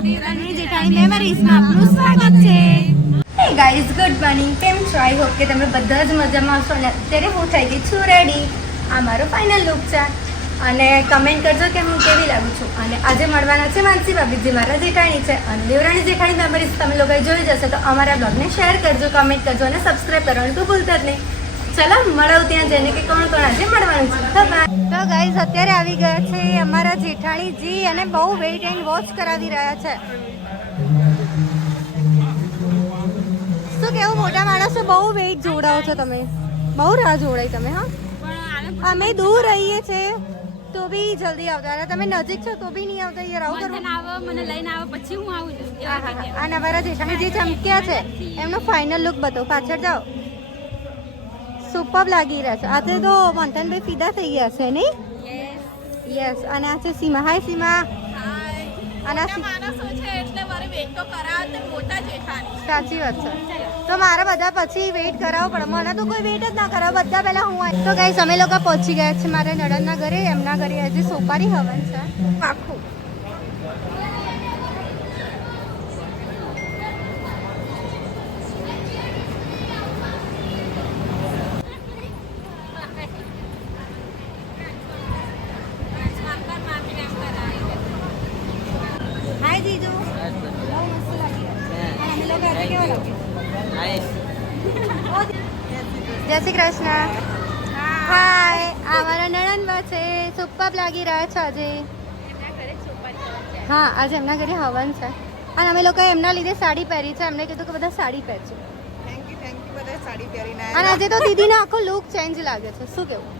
Good morning કેમ છો? આઈ કે તમે બધા જ મજામાં હશો અને અત્યારે હું થઈ ગઈ છું રેડી આ મારો ફાઇનલ લુક છે. અને કમેન્ટ કરજો કે હું કેવી લાગું છું. અને આજે મળવાના છે માનસી ભાભી જે મારા જેઠાણી છે. અને દેવરાણી જેઠાણી મેમરીઝ તમે લોકોએ જોઈ જશે, તો અમારા બ્લોગને શેર કરજો કમેન્ટ કરજો અને સબસ્ક્રાઈબ કરવાનું તો ભૂલતા જ નહીં. ચલો મળો ત્યાં જઈને કે કોણ કોણ આજે મળવાનું છે. તો ગાઈઝ અત્યારે આવી ગયા છે અમારા જેઠાણીજી અને બહુ વેઇટ એન્ડ વોચ કરાવી રહ્યા છે. શું કેવું મોટા માણસો બહુ વેઇટ જોડાવો છો તમે? બહુ રાહ જોડાઈ તમે હા? અમે દૂર રહીએ છે તો બી જલ્દી આવતા અરે તમે નજીક છો તો બી નહીં આવતા યાર આવું કરવું. આવો મને લઈને આવો પછી હું આવું છું. હા અને જેઠાણી જે ચમક્યા છે એમનો ફાઇનલ લુક બતાવો. પાછળ જાઓ. સુપર લાગી રહ્યા છે. આજે તો મંથનભાઈ ફીદા થઈ ગયા છે નહીં? યસ અને આ છે સીમા. હાય સીમા. સાચી વાત છે. તો મારે બધા પછી વેઇટ કરાવો પડે મને તો કોઈ વેઇટ જ ના કરાવો. બધા પહેલા હું આવી તો કઈ અમે લોકો પહોંચી ગયા છે મારા નડનના ઘરે. એમના ઘરે આજે સોપારી હવન છે. આખું હાય જીજુ બહુ મસ્ત લાગી રહ્યા છે. અને અમે લોકો આજે કેવા લાગે જય શ્રી કૃષ્ણ. હાય આ મારા નણંદબા છે સુપર લાગી રહ્યા છે આજે. હા આજે એમના ઘરે હવન છે. અને અમે લોકો એમના લીધે સાડી પહેરી છે. એમને કીધું કે બધા સાડી પહેરજો. અને આજે તો દીદીનો આખો લુક ચેન્જ લાગે છે. શું કેવું?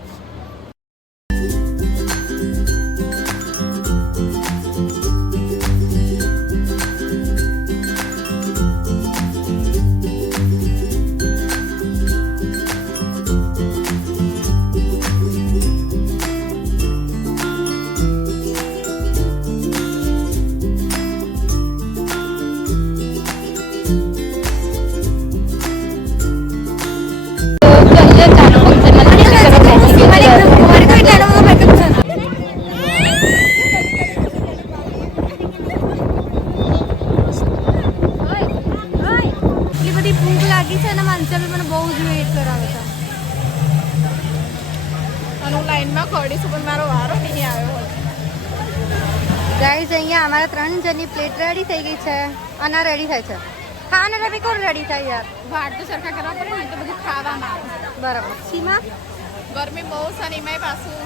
લાગી છે અને મને બહુ જ વેઇટ કરાવે છે. અને હું લાઈનમાં ખડી છું પણ મારો વારો નહીં આવ્યો ગાઈઝ અહીંયા અમારા ત્રણ જણની પ્લેટ રેડી થઈ ગઈ છે. અને રેડી થાય છે. ખાવાને રમી કોણ રેડી થાય યાર? વાટ તો સરખા કરવા પડે ને તો બધું ખાવામાં આવે બરાબર. સીમા? ગરમી બહુ છે ને એમાંય પાછું.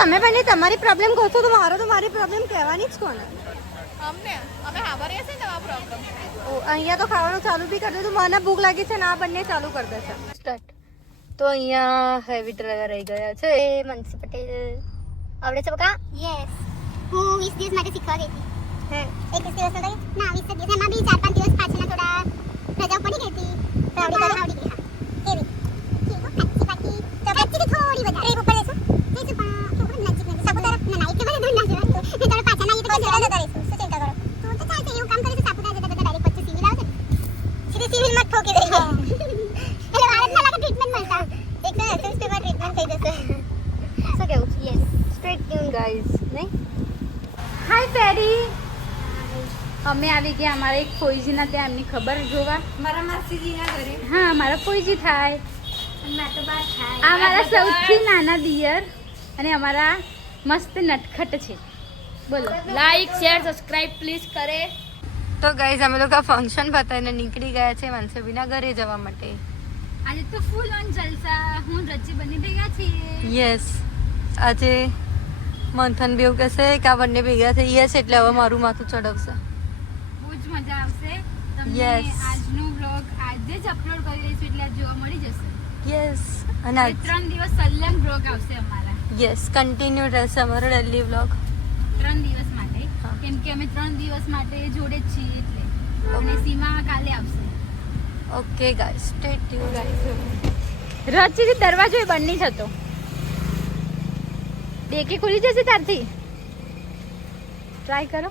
તમે પહેલી તમારી પ્રોબ્લેમ કહો છો તો મારો તો મારી પ્રોબ્લેમ કહેવાની જ કોને? અમને. અમે સાંભળીએ છીએ ને આ પ્રોબ્લેમ ઓ અહીંયા તો ખાવાનું ચાલુ બી કરી દીધું. મને ભૂખ લાગી છે ને આ બંને ચાલુ કરી દે છે સ્ટાર્ટ. તો અહીંયા હેવી ડ્રાઈવર રહી ગયા છે. એ મનસી પટેલ. આવડે છે બકા યસ હું 20 દિવસ માટે શીખવા ગઈ હતી. હે. એકવીસ દિવસ નતો ના વીસ જ દિવસ એમાં બી ચાર પાંચ દિવસ પાછળના થોડા રજા પડી ગઈ હતી. તો આવડી ગઈ? આવડી ગઈ હા એવી ઠીક હો, કાચી પાકી તો કાચીથી થોડી વધારે ટ્રીપ ઉપર જઈશું જઈશું પણ થોડું નજીક નજીક સાપુતારા ના ના એટલે મને દૂર ના જવાય તો તમે પાછા ના તો જરા જતા રહીશું શું ચિંતા કરો તો તો ચાલશે એવું કામ કરીશું સાપુતારા જતા જતા ડાયરેક્ટ પછી સિવિલ આવશે સીધી સિવિલમાં જ ઠોકી દઈએ એટલે જ લાગે ટ્રીટમેન્ટ મળતા એક તો એસએસ પેપર ટ્રીટમેન્ટ થઈ જશે શું કેવું યસ સ્ટ્રેટ ટ્યુન ગાઈઝ નહીં હાય ફેરી અમે આવી ગયા અમારા એક ફોઈજીના ત્યાં એમની ખબર જોવા. મારા માસીજીના ઘરે. હા મારા ફોઈજી થાય. આ મારા સૌથી નાના દિયર અને અમારા મસ્ત નટખટ છે. બોલો. લાઈક શેર સબસ્ક્રાઇબ પ્લીઝ કરે. તો ગાઈઝ અમે લોકો ફંક્શન પતાવીને નીકળી ગયા છે મનસબીના ઘરે જવા માટે. આજે તો ફૂલ ઓન જલસા. હું રચ્ચી બની ભેગા છીએ. યસ આજે મંથન બેવ કહેશે કે આ બંને ભેગા થઈ ગયા છે એટલે હવે મારું માથું ચડવશે. બહુ જ મજા આવશે. તમને. આજનો વ્લોગ આજે જ અપલોડ કરી દઈશું એટલે જોવા મળી જશે. યસ અને ત્રણ દિવસ સલંગ વ્લોગ આવશે અમારા. યસ કન્ટિન્યુ રહેશે અમારો ડેલી વ્લોગ ત્રણ દિવસ. કેમ કે અમે ત્રણ દિવસ માટે જોડે જ છીએ એટલે અને સીમા કાલે આવશે. Okay guys stay tune guys રચી દરવાજો એ બંધ નહીં થતો. ડેકી ખુલી જશે ત્યારથી? ટ્રાય કરો.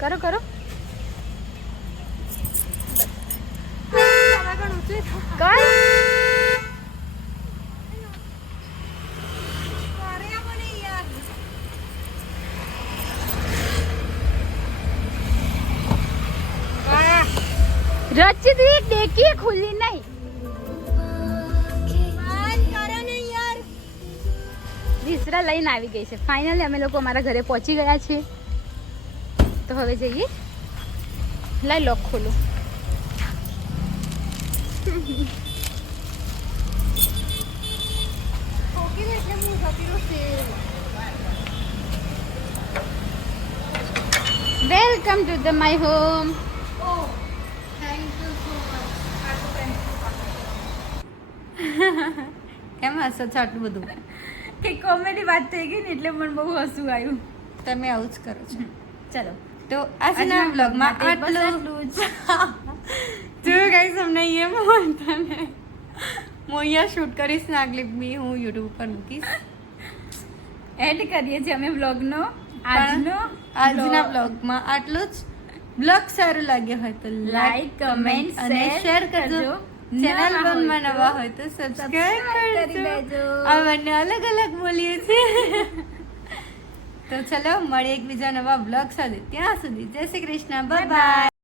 કરો કરો. કર એક ડેકી ખુલ્લી નહીં. વિસરા લઈને આવી ગઈ છે. ફાઇનલી અમે લોકો અમારા ઘરે પહોંચી ગયા છીએ. તો હવે જઈએ. લઈ લોક ખોલું. Welcome to the my home હસો છો આટલું બધું. કે કોમેડી વાત થઈ ગઈ ને એટલે મને બહુ હસવું આવ્યું. તમે આવું જ કરો છો. ચલો. તો આજના બ્લોગમાં આટલું જો. ગાઈસ અમને અહીંયા બોલતા ને હું અહીંયા શૂટ કરીશ ને આગલી બી હું યુટ્યુબ પર મૂકીશ. એડ કરીએ છીએ અમે વ્લોગનો આજનો આજના બ્લોગમાં આટલું જ. બ્લોગ સારું લાગ્યો હોય તો લાઈક કમેન્ટ અને શેર કરજો. ચેનલ બંધમાં નવા હોય તો સબસ્ક્રાઇબ કરી દેજો. આ બંને અલગ અલગ બોલીએ છીએ. તો ચલો મળીએ એકબીજા નવા બ્લોગ સાથે. ત્યાં સુધી જય શ્રી કૃષ્ણ. Bye bye